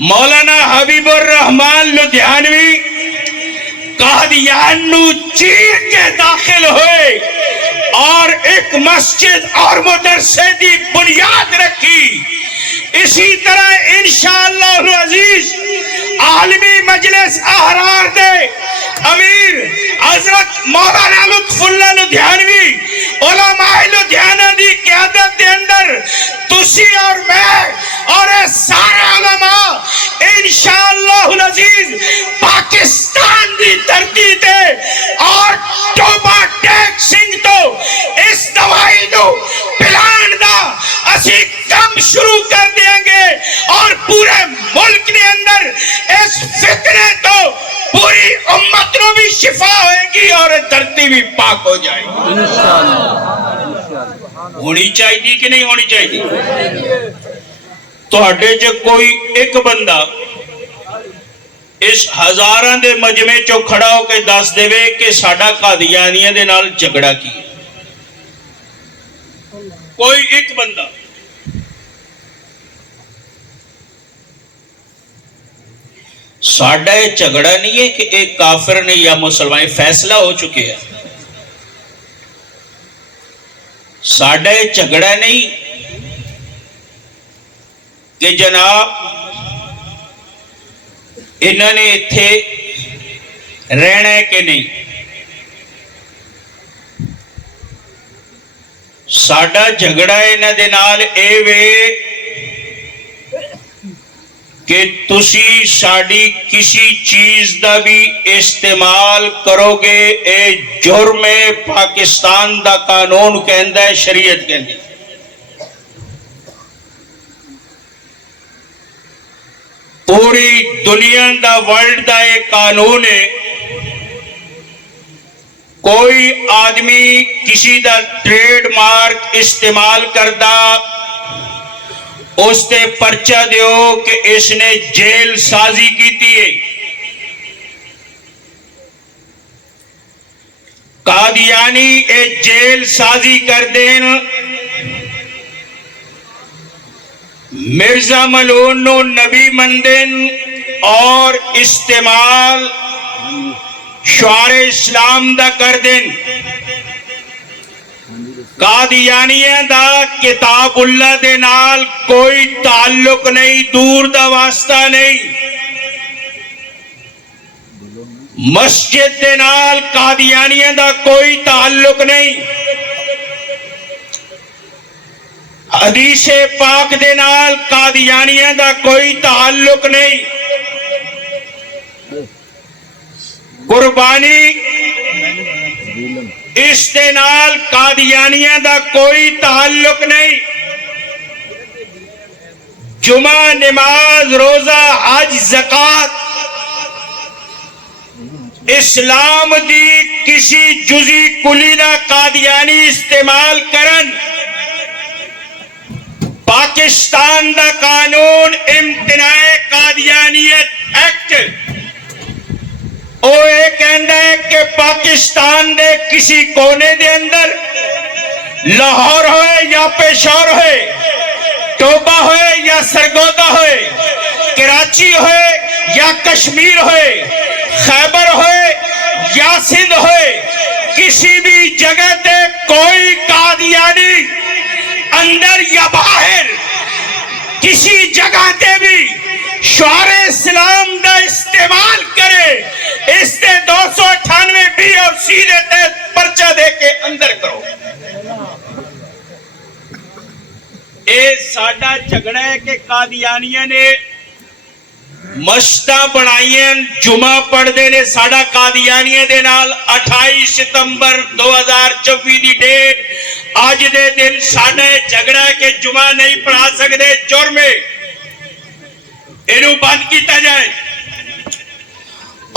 مولانا حبیب الرحمان لدھیانوی قادیان نو چیر کے داخل ہوئے اور ایک مسجد اور مدرسے دی بنیاد رکھی. اسی طرح انشاءاللہ العزیز عالمی مجلس احرار دے امیر حضرت مولانا لطف اللہ لدھیانوی علماء لدھیانہ دی قیادت دے اندر تسی اور میں اور سارے علماء انشاءاللہ العزیز پاکستان دی دھرتی تے اور ٹوبا ٹیک سنگھ تو اس دوائی نو پلان دا اسی کم شروع کر دیں گے اور پورے ملک کے اندر اس فکرے تو پوری امت نو بھی شفا ہوئے گی اور دھرتی بھی پاک ہو جائے گی. ہونی چاہیے کہ نہیں ہونی چاہیے؟ تو ہٹے جو کوئی ایک بندہ اس ہزاران دے مجمع چو کھڑا ہو کے دس دے وے کہ ساڑھا قادیانیہ دے نال جھگڑا کی. کوئی ایک بندہ ساڑھا یہ جھگڑا نہیں ہے کہ ایک کافر نے یا مسلمان فیصلہ ہو چکے ہیں. ساڑھا یہ جھگڑا نہیں کہ جناب انہوں نے اتھے رہنا ہے کہ نہیں. ساڑھا جھگڑا انہوں دے نال اے وے کہ تسی ساڑی کسی چیز دا بھی استعمال کرو گے اے جرم پاکستان دا قانون کہندہ ہے شریعت کہندی. پوری دنیا دا ورلڈ دا ایک قانون ہے کوئی آدمی کسی دا ٹریڈ مارک استعمال کردہ اس تے پرچہ دیو کہ اس نے جیل سازی کی تھی. قادیانی اے جیل سازی کر دین مرزا ملعون نو نبی مندن اور استعمال شعار اسلام دا کر دین. قادیانیہ دا کتاب اللہ دے نال کوئی تعلق نہیں دور دا واسطہ نہیں. مسجد دے نال قادیانیہ دا کوئی تعلق نہیں. حدیث پاک دے نال قادیانیہ دا کوئی تعلق نہیں. قربانی اس دے نال قادیانیہ دا کوئی تعلق نہیں. جمعہ نماز روزہ حج زکات اسلام دی کسی جزی کلی دا قادیانی استعمال کرن پاکستان دا قانون امتناع قادیانیت ایکٹ او ایک کہندہ ہے کہ پاکستان دے کسی کونے دے اندر لاہور ہوئے یا پیشور ہوئے ٹوبا ہوئے یا سرگودا ہوئے کراچی ہوئے یا کشمیر ہوئے خیبر ہوئے یا سندھ ہوئے کسی بھی جگہ تے کوئی قادیانی اندر یا باہر کسی جگہ تے بھی شعار اسلام دا استعمال کرے اس تے 298 بی اور سی دیتے پرچہ دے کے اندر کرو. اے ساڑھا جھگڑا ہے کہ قادیانیہ نے مشتہ بنائیں جمعہ پڑھ دے نے ساڑھا قادیانیہ دے نال 28 ستمبر 2024 دی ڈیٹ آج دے دن ساڑھا جھگڑا ہے کہ جمعہ نہیں پڑھا سکتے جرمے انہوں بند کیتا جائے.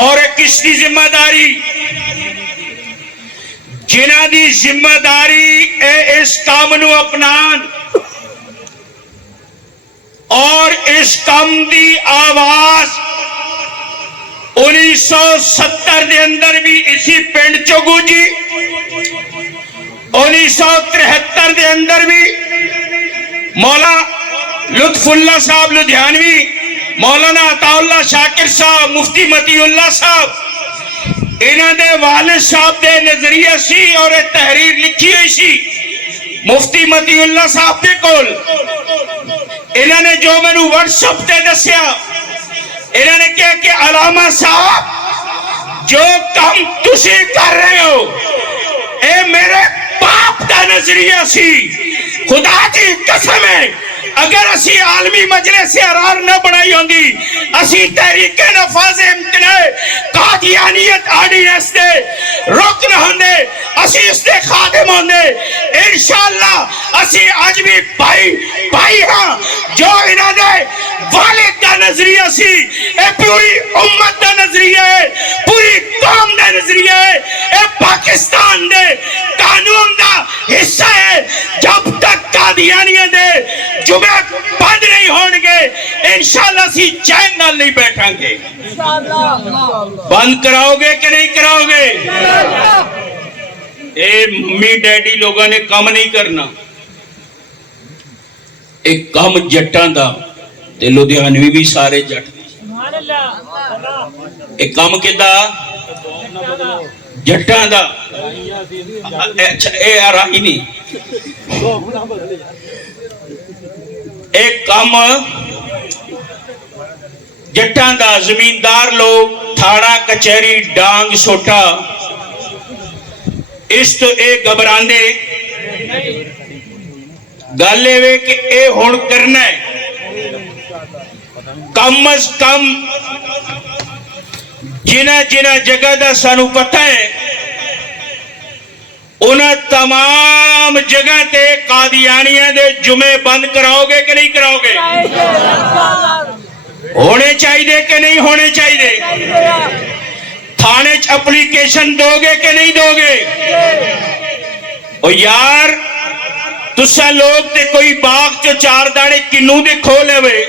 اور کس دی ذمہ داری جنہ دی ذمہ داری اے اس کام نو اپنان اور اس کام دی آواز 1970 دے اندر بھی اسی پنڈ چو گونجی 1973 دے اندر بھی مولا لطف اللہ صاحب لدھیانوی مولانا عطاءاللہ شاکر صاحب مفتی متی اللہ صاحب انہوں نے والد صاحب دے نظریہ سی اور تحریر لکھی ہوئی سی مفتی متی اللہ صاحب دے کول انہوں نے جو میں نے WhatsApp تے دسیا انہوں نے کہا کہ علامہ صاحب جو کام تسی کر رہے ہو اے میرے باپ دا نظریہ سی خدا کی قسم ہے اگر اسی عالمی مجلس سے ارار نہ بڑھائی ہوندی اسی تحریک نفاذ امتناع قادیانیت آرڈیننس دے رکن ہوندے اسی اس دے خادم ہوندے انشاءاللہ اسی آج بھی بھائی ہاں جو انہوں نے والد دا نظریہ سی اے پوری امت دا نظریہ ہے پوری قوم دا نظریہ ہے اے پاکستان دے قانون دا حصہ ہے جب تک قادیانیت دے جمعہ بند نہیں ہونگے انشاءاللہ سی چین نال نہیں بیٹھیں گے بند کراؤ گے کہ نہیں کراؤ گے اے ممی ڈیڈی لوگوں نے کام نہیں کرنا ایک کام جٹاں دا تے لدھیانوی بھی سارے جٹ ایک کام کدا جٹاں دا اچھا اے آرائی نہیں ایک کام جٹاں دا زمیندار لوگ تھاڑا کچہری ڈانگ سوٹا اس تو اے گھبراندے گالے وے کہ اے ہون کرنا ہے کم از کم جنہ جگہ دا سانو پتہ ہے انہاں تمام جگہ تے قادیانیاں دے جمعے بند کراؤ گے کہ نہیں کراؤ گے ہونے چاہیے کہ نہیں ہونے چاہیے تھانے اپلیکیشن دو گے کہ نہیں دو گے اور یار تسا لوگ تے کوئی باغ چو چار داڑے کنوں دے کھولے ہوئے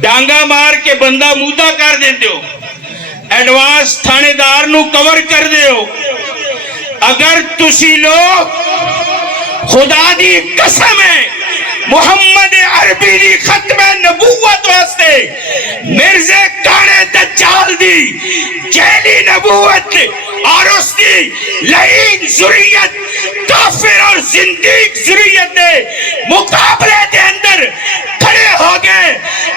ڈانگا مار کے بندہ مودا کر دیندے ہو ایڈوانس تھانے دار نو کور کر دے ہو اگر تسی لوگ خدا دی قسم ہے محمد عربی دی ختم نبوت واسطے مرزے کانے دجال دی جیلی نبوت اور اس دی لعین ذریت کافر اور زندیق ذریت دے مقابلے دے اندر کھڑے ہو گئے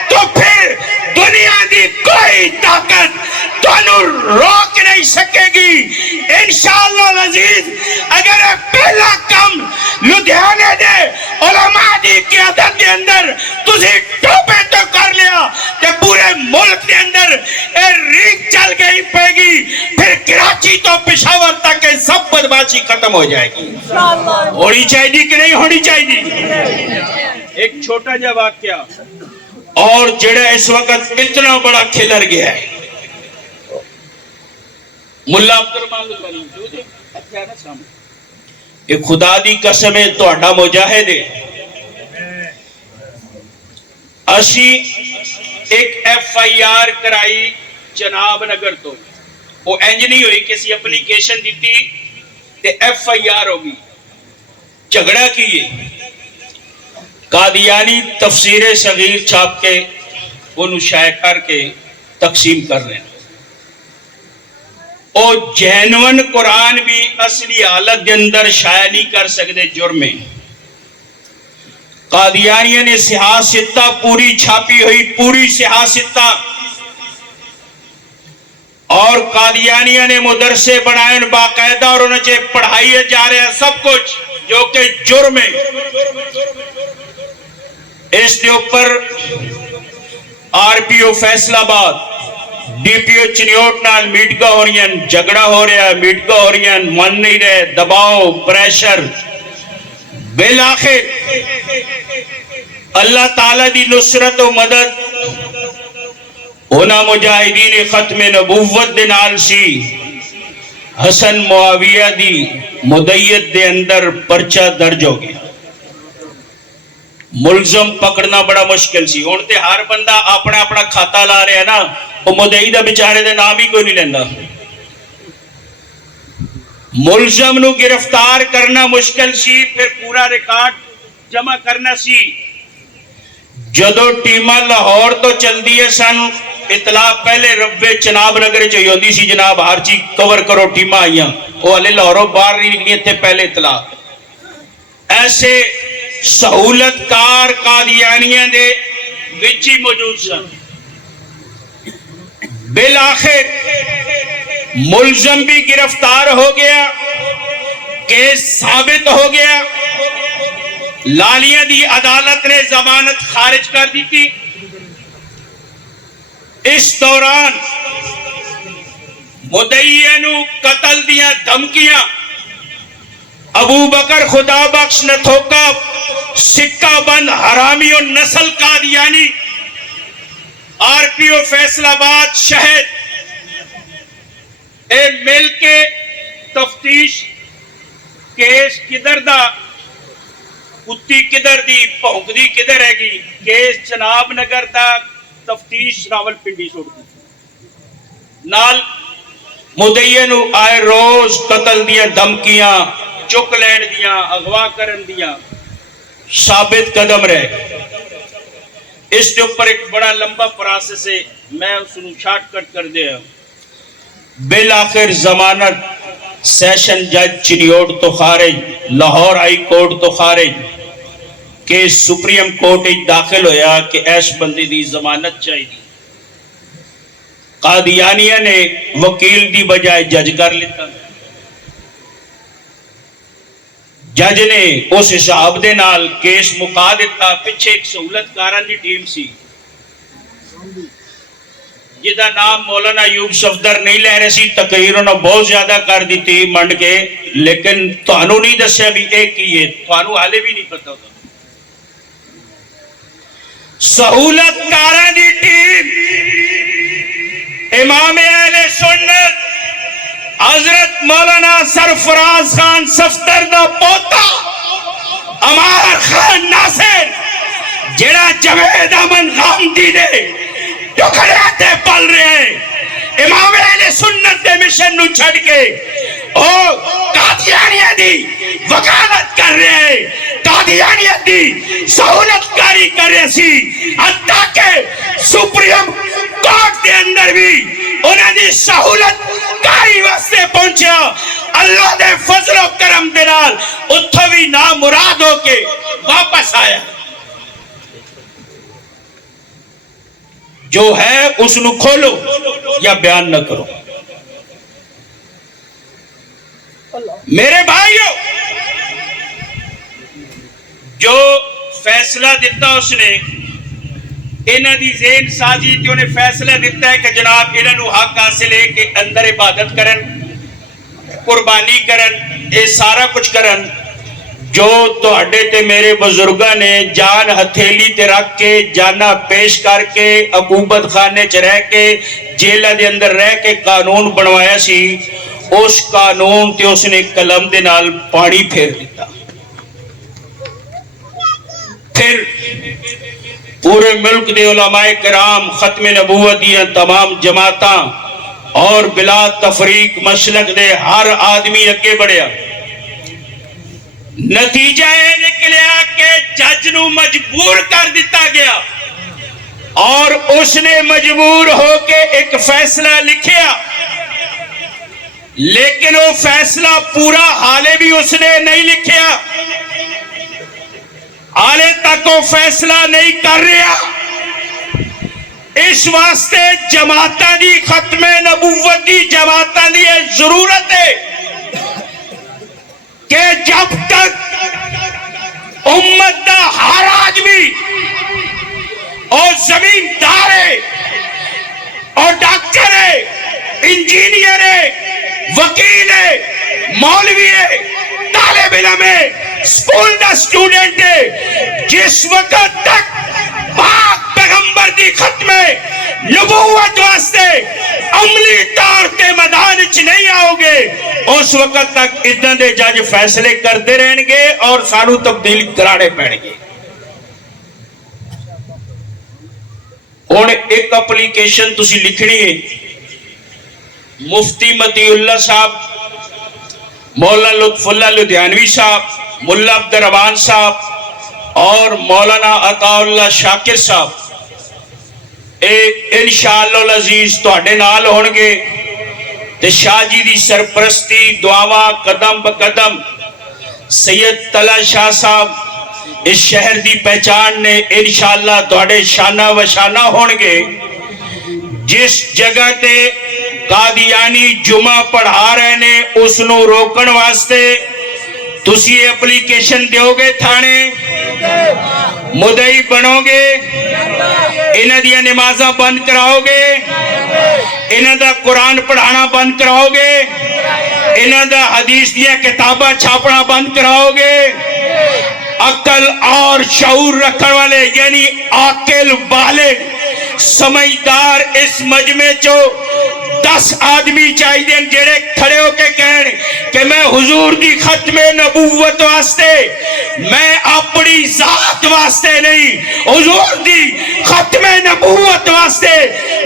تو پھر دنیا دی کوئی طاقت تانوں روک نہیں سکے گی انشاءاللہ العزیز اگر پہلا کم لدھیانے دے علماء دی قیادت دے اندر تسی ٹوپے تو کر لیا کہ پورے ملک دے اندر اے ریک چل گئی پے گی پھر کراچی تو پشاور تک سب بدماشی ختم ہو جائے گی ہونی چاہیے کہ نہیں ہونی چاہیے ایک چھوٹا جا واقعہ اور جڑا اس وقت اتنا بڑا کھلر گیا ہے ملا عبدالرحمن الکریم کہ خدا دی قسم ہے تہاڈا مجاہد ہے اسی ایک FIR کرائی جناب نگر تو وہ انج نہیں ہوئی کسی اپلیکیشن دیتی تے FIR ہوگی جھگڑا کیے قادیانی تفسیر صغیر چھاپ کے انہوں شائع کر کے تقسیم کر رہے ہیں اور جینون قرآن بھی اصلی حالت دے اندر شائع نہیں کر سکتے جرم میں قادیانیوں نے سیاستہ پوری چھاپی ہوئی پوری سیاستہ اور قادیانیوں نے مدرسے بنائے باقاعدہ اور انہیں چاہے پڑھائیے جا رہے ہیں سب کچھ جو کہ جرم ہے اس دے اوپر RPO فیصل آباد DPO چنیوٹ نال میٹگا ہو رہی ہیں جھگڑا ہو رہا ہے میٹگا ہو رہی ہیں من نہیں رہے دباؤ پریشر بالآخر اللہ تعالیٰ دی نصرت و مدد ہونا مجاہدین ختم نبوت دے نال سی حسن معاویہ دی مدیت دے اندر پرچہ درج ہو گیا ملزم پکڑنا بڑا مشکل سی ہون تے ہر بندہ اپنا اپنا کھاتا لا رہا ہے نا وہ مدعی دا بیچارے دے نام ہی کوئی نہیں لینا ملزم نو گرفتار کرنا مشکل سی پھر پورا ریکارڈ جمع کرنا سی جدو ٹیماں لاہور تو چل دیئے سن اطلاع پہلے ربے چناب نگر چاہیے ہوندی سی جناب ہر چیز کور کرو ٹیماں آئیاں وہ علی لاہوروں باہر نہیں نکلی تھے پہلے اطلاع ایسے سہولت کار قادیانیاں دے وچی موجود سن بالآخر ملزم بھی گرفتار ہو گیا کیس ثابت ہو گیا لالیاں دی عدالت نے ضمانت خارج کر دی تھی اس دوران مدعیینو قتل دیا دھمکیاں ابو بکر خدا بخش نتھوکا سکہ بند حرامی و نسل قادیانی آر پی او فیصل آباد شہد اے مل کے تفتیش کیس کدھر دا کتی کدھر دی پہنک دی کدھر ہے گی کیس چناب نگر دا تفتیش راول پنڈی چھوڑ دی نال مدعیینو آئے روز قتل دیا دھمکیاں چک لین دیا اغوا کرن دیا ثابت قدم رہے اس کے اوپر ایک بڑا لمبا پروسیس ہے میں اس کو شارٹ کٹ کر دیا بالآخر ضمانت سیشن جج چریوڑ تو خارج لاہور ہائی کورٹ تو خارج کہ سپریم کورٹ داخل ہویا کہ ایس بندی دی ضمانت چاہیے قادیانیہ نے وکیل دی بجائے جج کر لیتا جج نے اس حساب دے نال کیس مکا دیتا پچھے ایک سہولت کاران دی ٹیم سی جدا نام مولانا ایوب صفدر نہیں لے رہے سی تقریر انہوں بہت زیادہ کر دیتی منڈ کے لیکن توانو نہیں دسیا بھی ایک ہی ہے توانو حالے بھی نہیں پتا ہوتا سہولت کاران دی ٹیم امام اہل سنت حضرت مولانا سرفراز خان صفدر دا پوتا امار خان ناصر جڑا جوید امن غامدی دے ٹکڑیاتے پل رہے ہیں امام اہل سنت دے مشن نو چھڑ کے قادیانیت دی وکالت کر رہے ہیں قادیانیت دی سہولت کاری کر رہے سی حتیٰ کہ سپریم کورٹ دے اندر بھی انہیں دی سہولت کاری واسطے پہنچیا اللہ دے فضل و کرم دے نال اتھو بھی نامراد ہو کے واپس آیا جو ہے اس نو کھولو یا بیان نہ کرو میرے بھائیو جو فیصلہ دیتا اس نے انہاں دی ذہن سازی تے انہیں فیصلہ دیتا ہے کہ جناب انہاں نو حق حاصل ہے کہ اندر عبادت کرن قربانی کرن اے سارا کچھ کرن جو تو ہڈے تے میرے بزرگاں نے جان ہتھیلی تے رکھ کے جانا پیش کر کے عقوبت خانے چ رہ کے جیلہ دے اندر رہ کے قانون بنوایا سی اس قانون تے اس نے قلم دے نال پانی پھیر دیتا پھر پورے ملک دے علماء کرام ختم نبوت دیا تمام جماعتاں اور بلا تفریق مسلک دے ہر آدمی اگے بڑھیا نتیجہ یہ نکلیا کہ جج نو مجبور کر دیتا گیا اور اس نے مجبور ہو کے ایک فیصلہ لکھیا لیکن وہ فیصلہ پورا حالے بھی اس نے نہیں لکھیا حالے تک وہ فیصلہ نہیں کر رہا اس واسطے جماعتاں دی ختم نبوت دی جماعتاں دی ضرورت ہے کہ جب تک امت دا ہر آدمی اور زمیندار ہے اور ڈاکٹر ہے انجینئر ہے وکیل ہے مولوی ہے طالب علم ہے سکول دا سٹوڈنٹ ہے جس وقت تک پاک پیغمبر دی ختم نبوت واسطے عملی طور کے میدان وچ نہیں آؤ گے اس وقت تک ادھر دے جج فیصلے کرتے رہیں گے اور سانو تبدیل کرانے پڑیں گے ہن ایک اپلیکیشن تسی لکھنی ہے مفتی متی اللہ صاحب مولانا لطف اللہ لدھیانوی صاحب ملا عبد الرحمان صاحب اور مولانا عطا اللہ شاکر صاحب انشاءاللہ العزیز تواڈے نال ہون گے تے شاہ جی دی سرپرستی دعاواں قدم بقدم سید طلعت شاہ صاحب اس شہر دی پہچان نے انشاءاللہ تواڈے شانہ و شانہ ہون گے. جس جگہ تے قادیانی جمعہ پڑھا رہے نے اس نو روکن واسطے تسی اپلیکیشن دیو گے تھانے مدعی بنو گے انہاں دیاں نمازاں بند کراؤ گے انہاں دا قرآن پڑھانا بند کراؤ گے انہاں دا حدیث دیاں کتاباں چھاپنا بند کراؤ گے. عقل اور شعور رکھنے والے یعنی عاقل بالغ سمجھدار اس مجمع چو 10 آدمی چاہیے جڑے کھڑے ہو کے کہن کہ میں حضور دی ختم نبوت واسطے میں اپنی ذات واسطے نہیں حضور دی ختم نبوت واسطے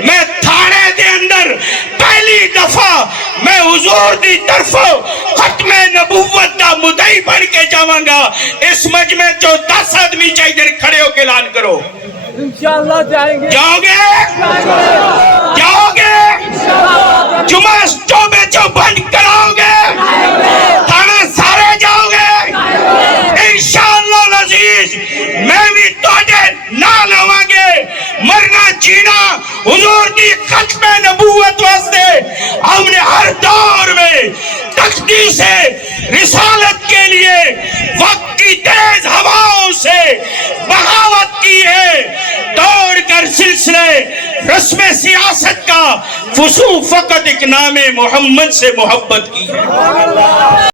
میں تھانے دے اندر پہلی دفعہ میں حضور دی طرف ختم نبوت دا مدعی بن کے جاواں گا. اس مجمع چو 10 آدمی چاہیے کھڑے ہو کے اعلان کرو. انشاءاللہ جائیں گے. جاؤ گے جاؤ گے جمعہ چوبے چو بند کراؤ گے تھانے سارے جاؤ گے انشاءاللہ العزیز. میں بھی توڑے نال ہوں گے مرنا جینا حضور دی ختم نبوت واسطے ہم نے ہر دور میں تقدیس رسالت کے لیے وقت کی تیز ہواؤں سے بغاوت کی ہے. دوڑ کر سلسلے رسم سیاست کا فسوق فقط ایک نام محمد سے محبت کی ہے.